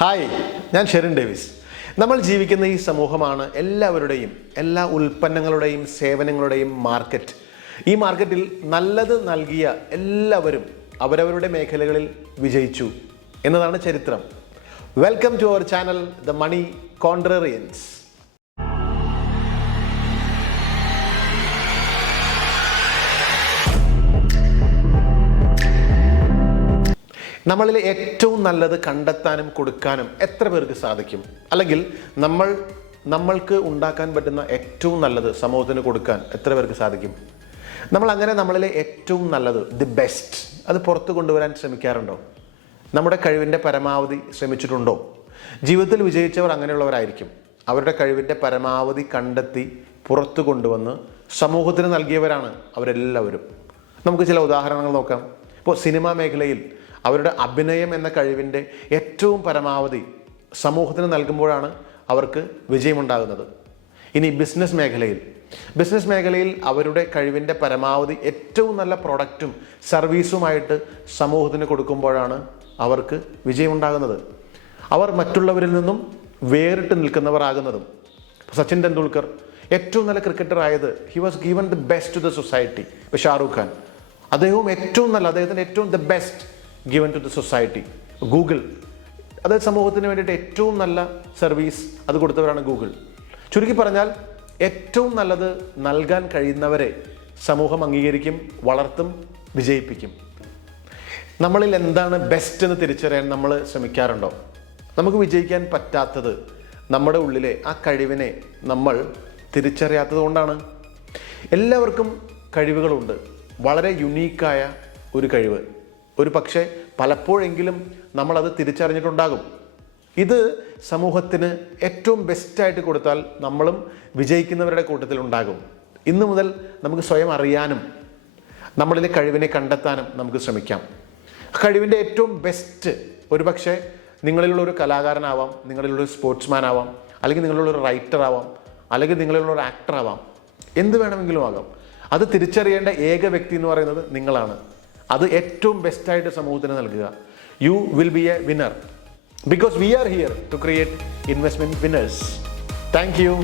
Hi, ഞാൻ Sherin Davis. നമ്മൾ ജീവിക്കുന്ന ഈ സമൂഹമാണ് എല്ലാവരുടെയും, എല്ലാ ഉൽപ്പന്നങ്ങളുടെയും സേവനങ്ങളുടെയും മാർക്കറ്റ്. ഈ മാർക്കറ്റിൽ നല്ലത് നൽകിയ എല്ലാവരും അവരവരുടെ മേഖലകളിൽ വിജയിച്ചു എന്നതാണ് ചരിത്രം. Welcome to our channel the money contrarians. നമ്മളിൽ ഏറ്റവും നല്ലത് കണ്ടെത്താനും കൊടുക്കാനും എത്ര പേർക്ക് സാധിക്കും? അല്ലെങ്കിൽ നമ്മൾക്ക് ഉണ്ടാക്കാൻ പറ്റുന്ന ഏറ്റവും നല്ലത് സമൂഹത്തിന് കൊടുക്കാൻ എത്ര പേർക്ക് സാധിക്കും? നമ്മളിലെ ഏറ്റവും നല്ലത്, ദി ബെസ്റ്റ്, അത് പുറത്തു കൊണ്ടുവരാൻ ശ്രമിക്കാറുണ്ടോ? നമ്മുടെ കഴിവിൻ്റെ പരമാവധി ശ്രമിച്ചിട്ടുണ്ടോ? ജീവിതത്തിൽ വിജയിച്ചവർ അങ്ങനെയുള്ളവരായിരിക്കും. അവരുടെ കഴിവിൻ്റെ പരമാവധി കണ്ടെത്തി പുറത്തു കൊണ്ടുവന്ന് സമൂഹത്തിന് നൽകിയവരാണ് അവരെല്ലാവരും. നമുക്ക് ചില ഉദാഹരണങ്ങൾ നോക്കാം. ഇപ്പോൾ സിനിമാ മേഖലയിൽ അവരുടെ അഭിനയം എന്ന കഴിവിൻ്റെ ഏറ്റവും പരമാവധി സമൂഹത്തിന് നൽകുമ്പോഴാണ് അവർക്ക് വിജയമുണ്ടാകുന്നത്. ഇനി ബിസിനസ് മേഖലയിൽ അവരുടെ കഴിവിൻ്റെ പരമാവധി ഏറ്റവും നല്ല പ്രൊഡക്റ്റും സർവീസുമായിട്ട് സമൂഹത്തിന് കൊടുക്കുമ്പോഴാണ് അവർക്ക് വിജയമുണ്ടാകുന്നത്. അവർ മറ്റുള്ളവരിൽ നിന്നും വേറിട്ട് നിൽക്കുന്നവരാകുന്നതും. സച്ചിൻ ടെണ്ടുൽക്കർ ഏറ്റവും നല്ല ക്രിക്കറ്റർ ആയത്, he was given the best to the society. ഇപ്പോൾ ഷാറൂഖ് ഖാൻ, അദ്ദേഹത്തിൻ്റെ ഏറ്റവും the best given to the society. Google, അതായത് സമൂഹത്തിന് വേണ്ടിയിട്ട് ഏറ്റവും നല്ല സർവീസ് അത് കൊടുത്തവരാണ് ഗൂഗിൾ. ചുരുക്കി പറഞ്ഞാൽ ഏറ്റവും നല്ലത് നൽകാൻ കഴിയുന്നവരെ സമൂഹം അംഗീകരിക്കും, വളർത്തും, വിജയിപ്പിക്കും. നമ്മളിൽ എന്താണ് ബെസ്റ്റ് എന്ന് തിരിച്ചറിയാൻ നമ്മൾ ശ്രമിക്കാറുണ്ടോ? നമുക്ക് വിജയിക്കാൻ പറ്റാത്തത് നമ്മുടെ ഉള്ളിലെ ആ കഴിവിനെ നമ്മൾ തിരിച്ചറിയാത്തത് കൊണ്ടാണ്. എല്ലാവർക്കും കഴിവുകളുണ്ട്, വളരെ യുണീക്കായ ഒരു കഴിവ്. ഒരു പക്ഷേ പലപ്പോഴെങ്കിലും നമ്മളത് തിരിച്ചറിഞ്ഞിട്ടുണ്ടാകും. ഇത് സമൂഹത്തിന് ഏറ്റവും ബെസ്റ്റായിട്ട് കൊടുത്താൽ നമ്മളും വിജയിക്കുന്നവരുടെ കൂട്ടത്തിലുണ്ടാകും. ഇന്നു മുതൽ നമുക്ക് സ്വയം അറിയാനും നമ്മളിലെ കഴിവിനെ കണ്ടെത്താനും നമുക്ക് ശ്രമിക്കാം. കഴിവിൻ്റെ ഏറ്റവും ബെസ്റ്റ് ഒരു പക്ഷേ നിങ്ങളിലുള്ള ഒരു കലാകാരനാവാം, നിങ്ങളിലുള്ള ഒരു സ്പോർട്സ്മാൻ ആവാം, അല്ലെങ്കിൽ നിങ്ങളുള്ള ഒരു റൈറ്റർ ആവാം, അല്ലെങ്കിൽ നിങ്ങളിലുള്ള ഒരു ആക്ടർ ആവാം, എന്ത് വേണമെങ്കിലും ആകാം. അത് തിരിച്ചറിയേണ്ട ഏക വ്യക്തി എന്ന് പറയുന്നത് നിങ്ങളാണ്. അത് ഏറ്റവും ബെസ്റ്റായിട്ട് സമൂഹത്തിന് നൽകുക. You will be a winner because we are here to create investment winners. Thank U.